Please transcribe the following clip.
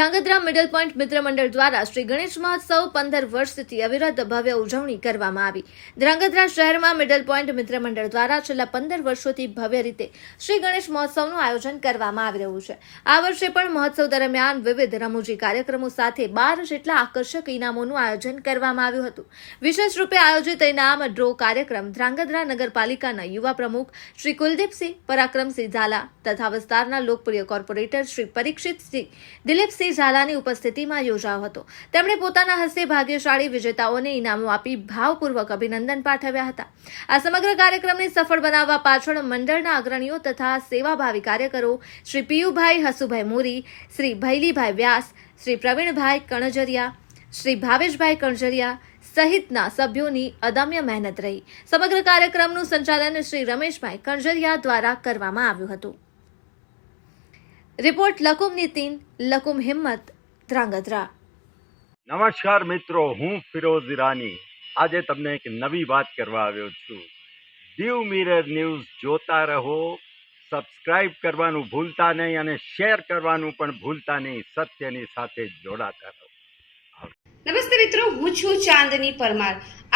Dhrangadhra middle point મિત્ર મંડળ દ્વારા શ્રી ગણેશ મહોત્સવ પંદર વર્ષથી અવિરત ભવ્ય ઉજવણી કરવામાં આવી. ધ્રાંગધ્રા શહેરમાં મિડલ પોઈન્ટ મિત્ર મંડળ દ્વારા છેલ્લા પંદર વર્ષોથી ભવ્ય રીતે શ્રી ગણેશ મહોત્સવનું આયોજન કરવામાં આવી રહ્યું છે. આ વર્ષે પણ મહોત્સવ દરમિયાન વિવિધ રમૂજી કાર્યક્રમો સાથે બાર જેટલા આકર્ષક ઇનામોનું આયોજન કરવામાં આવ્યું હતું. વિશેષ રૂપે આયોજિત ઇનામ ડ્રો કાર્યક્રમ ધ્રાંગધ્રા નગરપાલિકાના યુવા પ્રમુખ શ્રી કુલદીપસિંહ, પરાક્રમસિંહ ઝાલા તથા વિસ્તારના લોકપ્રિય કોર્પોરેટર શ્રી પરીક્ષિતસિંહ, દિલીપસિંહ ઝાલાની ઉપસ્થિતિમાં યોજાયો હતો. તેમણે પોતાના હસ્તે ભાગ્યશાળી વિજેતાઓને ઇનામો આપી ભાવપૂર્વક અભિનંદન પાઠવ્યા હતા. આ સમગ્ર કાર્યક્રમને સફળ બનાવવા પાછળ મંડળના અગ્રણીઓ તથા સેવાભાવી કાર્યકરો શ્રી પિયુભાઈ હસુભાઈ મોરી, શ્રી ભૈલીભાઈ વ્યાસ, શ્રી પ્રવીણભાઈ કણજરિયા, શ્રી ભાવેશભાઈ કણજરિયા સહિતના સભ્યોની અદમ્ય મહેનત રહી. સમગ્ર કાર્યક્રમનું સંચાલન શ્રી રમેશભાઈ કણજરિયા દ્વારા કરવામાં આવ્યું હતું. રિપોર્ટ લકુમ નીતિન લકુમ હિંમત ધ્રાંગધ્રા. નમસ્કાર મિત્રો હું ફિરોઝ ઈરાની આજે તમને એક નવી વાત કરવા આવ્યો છું. દીવ મિરર ન્યૂઝ જોતા રહો સબસ્ક્રાઇબ કરવાનું ભૂલતા નહીં અને શેર કરવાનું પણ ભૂલતા નહીં સત્યની સાથે જોડાતા રહો. નમસ્તે મિત્રો હું છું ચાંદની પરમાર.